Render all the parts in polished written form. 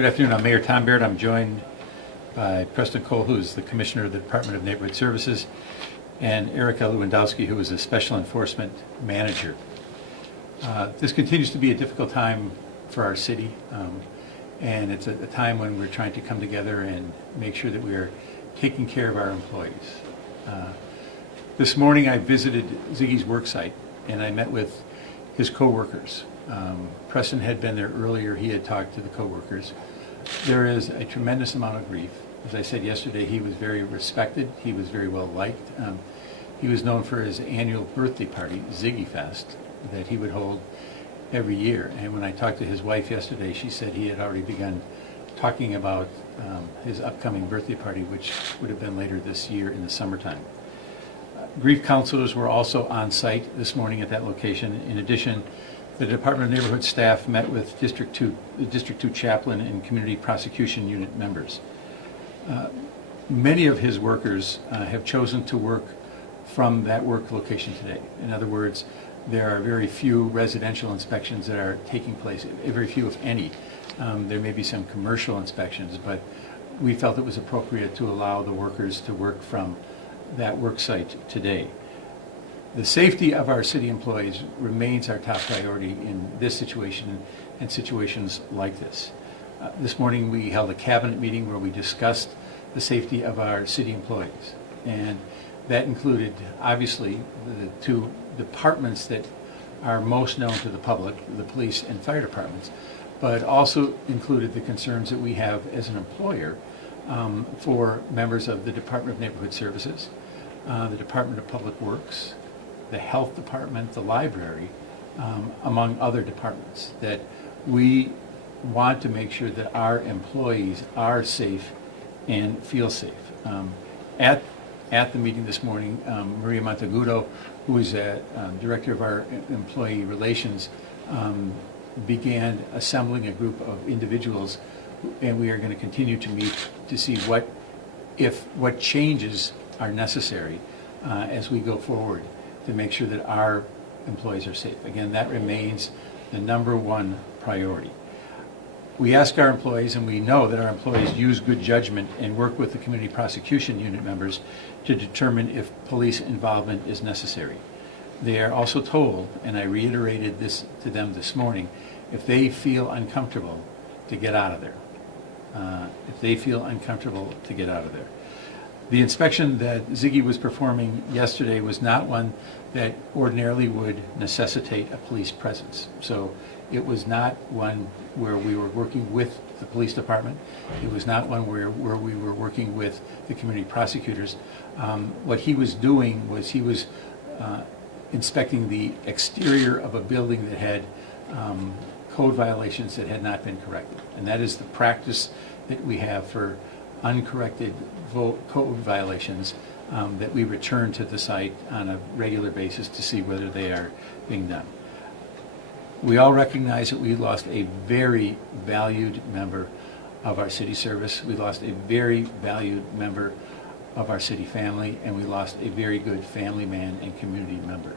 Good afternoon. I'm Mayor Tom Barrett. I'm joined by Preston Cole, who is the Commissioner of the Department of Neighborhood Services, and Erica Lewandowski, who is a Special Enforcement Manager. This continues to be a difficult time for our city, and it's a time when we're trying to come together and make sure that we are taking care of our employees. This morning I visited Ziggy's work site and I met with his co-workers. Preston had been there earlier. He had talked to the co-workers. There is a tremendous amount of grief. As I said yesterday, he was very respected. He was very well liked. He was known for his annual birthday party, Ziggy Fest, that he would hold every year. And when I talked to his wife yesterday, she said he had already begun talking about his upcoming birthday party, which would have been later this year in the summertime. Grief counselors were also on site this morning at that location. In addition, the Department of Neighborhood staff met with the District 2 chaplain and community prosecution unit members. Many of his workers have chosen to work from that work location today. In other words, there are very few residential inspections that are taking place, very few if any. There may be some commercial inspections, but we felt it was appropriate to allow the workers to work from that work site today. The safety of our city employees remains our top priority in this situation and situations like this. This morning we held a cabinet meeting where we discussed the safety of our city employees, and that included obviously the two departments that are most known to the public, the police and fire departments, but also included the concerns that we have as an employer for members of the Department of Neighborhood Services, the Department of Public Works, the Health Department, the library, among other departments, that we want to make sure that our employees are safe and feel safe. At the meeting this morning, Maria Montagudo, who is a director of our employee relations, began assembling a group of individuals, and we are going to continue to meet to see what changes are necessary as we go forward to make sure that our employees are safe. Again, that remains the number one priority. We ask our employees, and we know that our employees use good judgment and work with the community prosecution unit members to determine if police involvement is necessary. They are also told, and I reiterated this to them this morning, if they feel uncomfortable, to get out of there. If they feel uncomfortable, to get out of there. The inspection that Ziggy was performing yesterday was not one that ordinarily would necessitate a police presence. So it was not one where we were working with the police department. It was not one where we were working with the community prosecutors. What he was doing was he was inspecting the exterior of a building that had code violations that had not been corrected. And that is the practice that we have for uncorrected code violations, that we return to the site on a regular basis to see whether they are being done. We all recognize that we lost a very valued member of our city service. We lost a very valued member of our city family, and we lost a very good family man and community member.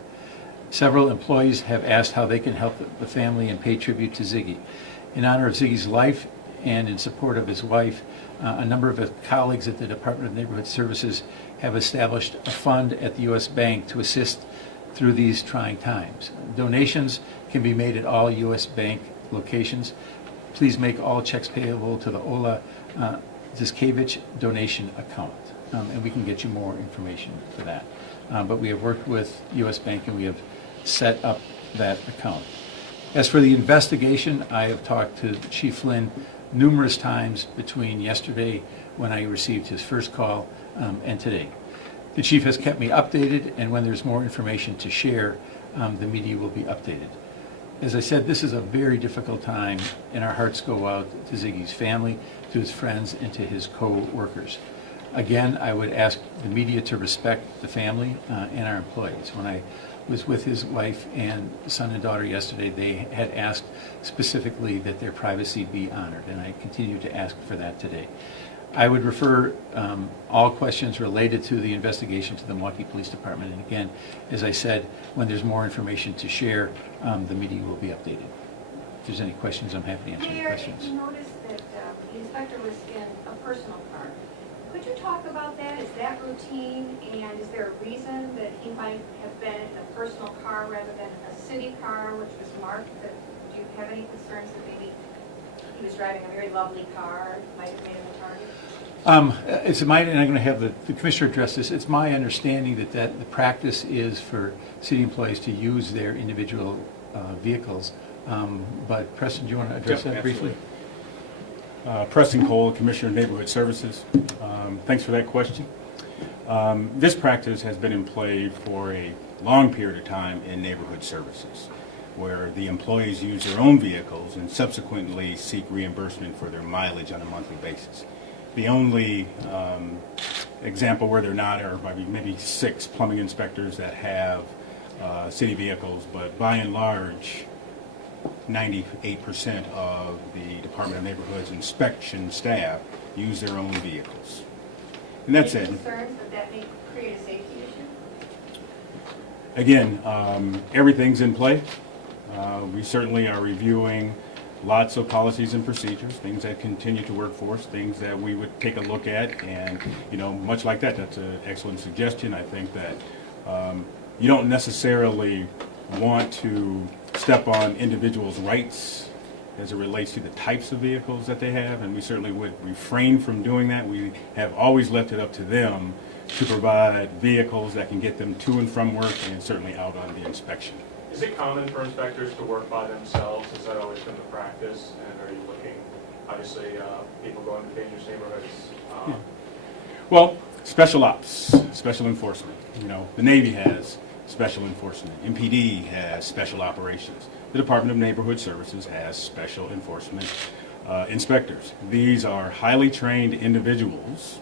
Several employees have asked how they can help the family and pay tribute to Ziggy. In honor of Ziggy's life and in support of his wife, a number of colleagues at the Department of Neighborhood Services have established a fund at the U.S. Bank to assist through these trying times. Donations can be made at all U.S. Bank locations. Please make all checks payable to the Ola Ziskevich donation account, and we can get you more information for that. But we have worked with U.S. Bank and we have set up that account. As for the investigation, I have talked to Chief Flynn numerous times between yesterday, when I received his first call, and today. The chief has kept me updated, and when there's more information to share, the media will be updated. As I said, this is a very difficult time, and our hearts go out to Ziggy's family, to his friends, and to his co-workers. Again, I would ask the media to respect the family and our employees. When I was with his wife and son and daughter yesterday, they had asked specifically that their privacy be honored, and I continue to ask for that today. I would refer all questions related to the investigation to the Milwaukee Police Department, and again, as I said, when there's more information to share, the media will be updated. If there's any questions, I'm happy to answer any questions. Mayor, you noticed that the inspector was in a personal car. Could you talk about that? Is that routine? And is there a reason that he might have been in a personal car rather than a city car, which was marked? Do you have any concerns that maybe he was driving a very lovely car, might have made him a target? It's my, and I'm going to have the commissioner address this. It's my understanding that the practice is for city employees to use their individual vehicles. But Preston, do you want to address that briefly? Preston Cole, Commissioner of Neighborhood Services. Thanks for that question. This practice has been in play for a long period of time in neighborhood services, where the employees use their own vehicles and subsequently seek reimbursement for their mileage on a monthly basis. The only example where they're not are maybe 6 plumbing inspectors that have city vehicles, but by and large, 98% of the Department of Neighborhood's inspection staff use their own vehicles. And that's it. Any concerns that may create a safety issue? Again, everything's in play. We certainly are reviewing lots of policies and procedures, things that continue to work for us, things that we would take a look at, and much like that, that's an excellent suggestion. I think that you don't necessarily want to step on individuals' rights as it relates to the types of vehicles that they have, and we certainly would refrain from doing that. We have always left it up to them to provide vehicles that can get them to and from work and certainly out on the inspection. Is it common for inspectors to work by themselves? Has that always been the practice? And are you looking, obviously, people going to dangerous neighborhoods? Well, special ops, special enforcement. The Navy has special enforcement. MPD has special operations. The Department of Neighborhood Services has special enforcement inspectors. These are highly trained individuals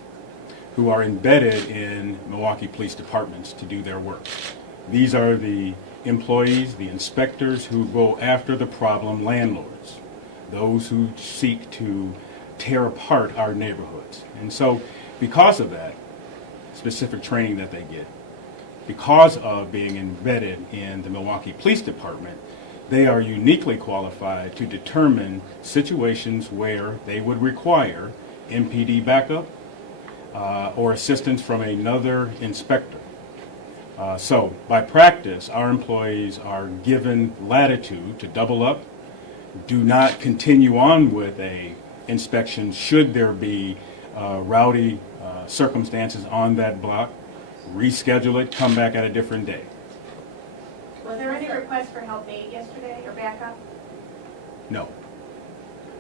who are embedded in Milwaukee Police Departments to do their work. These are the employees, the inspectors who go after the problem landlords, those who seek to tear apart our neighborhoods. And so because of that specific training that they get, because of being embedded in the Milwaukee Police Department, they are uniquely qualified to determine situations where they would require MPD backup or assistance from another inspector. So by practice, our employees are given latitude to double up, do not continue on with a inspection should there be rowdy circumstances on that block, reschedule it, come back at a different day. Was there any request for help aid yesterday or backup? No.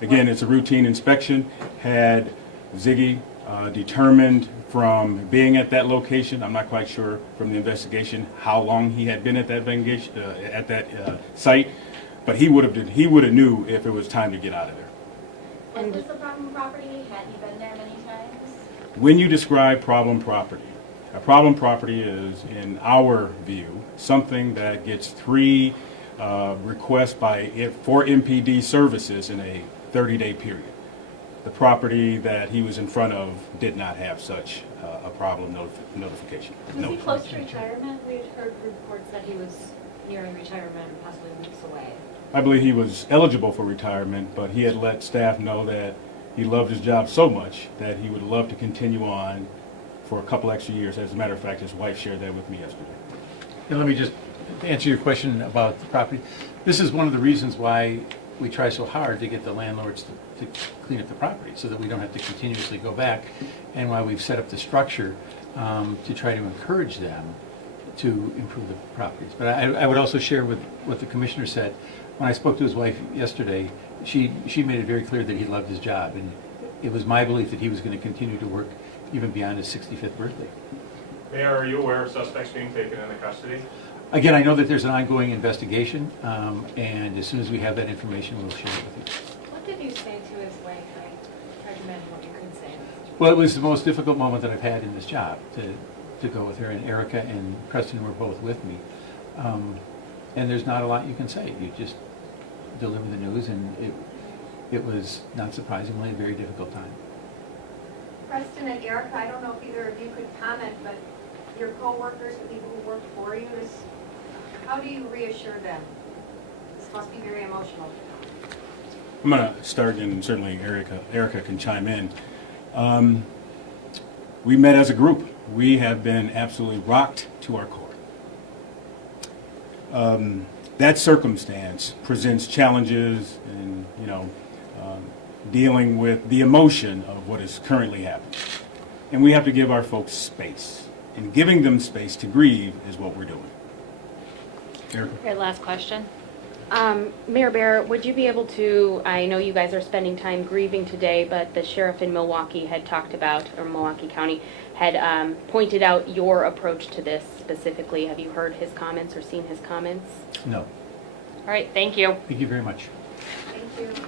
Again, it's a routine inspection. Had Ziggy determined from being at that location, I'm not quite sure from the investigation how long he had been at that site, but he would have knew if it was time to get out of there. Was this a problem property? Had he been there many times? When you describe problem property, a problem property is, in our view, something that gets 3 requests for MPD services in a 30-day period. The property that he was in front of did not have such a problem notification. Was he close to retirement? We had heard reports that he was nearing retirement, possibly weeks away. I believe he was eligible for retirement, but he had let staff know that he loved his job so much that he would love to continue on for a couple extra years. As a matter of fact, his wife shared that with me yesterday. And let me just answer your question about the property. This is one of the reasons why we try so hard to get the landlords to clean up the property so that we don't have to continuously go back, and why we've set up the structure to try to encourage them to improve the properties. But I would also share with what the commissioner said. When I spoke to his wife yesterday, she made it very clear that he loved his job, and it was my belief that he was going to continue to work even beyond his 65th birthday. Mayor, are you aware of suspects being taken into custody? Again, I know that there's an ongoing investigation, and as soon as we have that information, we'll share it with you. What did you say to his wife? I tried to imagine what you could say. Well, it was the most difficult moment that I've had in this job, to go with her, and Erica and Preston were both with me. And there's not a lot you can say. You just deliver the news, and it was, not surprisingly, a very difficult time. Preston and Erica, I don't know if either of you could comment, but your co-workers, the people who work for you, how do you reassure them? This must be very emotional. I'm going to start, and certainly Erica can chime in. We met as a group. We have been absolutely rocked to our core. That circumstance presents challenges in, dealing with the emotion of what is currently happening. And we have to give our folks space. And giving them space to grieve is what we're doing. Erica? Okay, last question. Mayor Barrett, would you be able to, I know you guys are spending time grieving today, but the sheriff in Milwaukee had talked about, or Milwaukee County, had pointed out your approach to this specifically. Have you heard his comments or seen his comments? No. All right, thank you. Thank you very much. Thank you.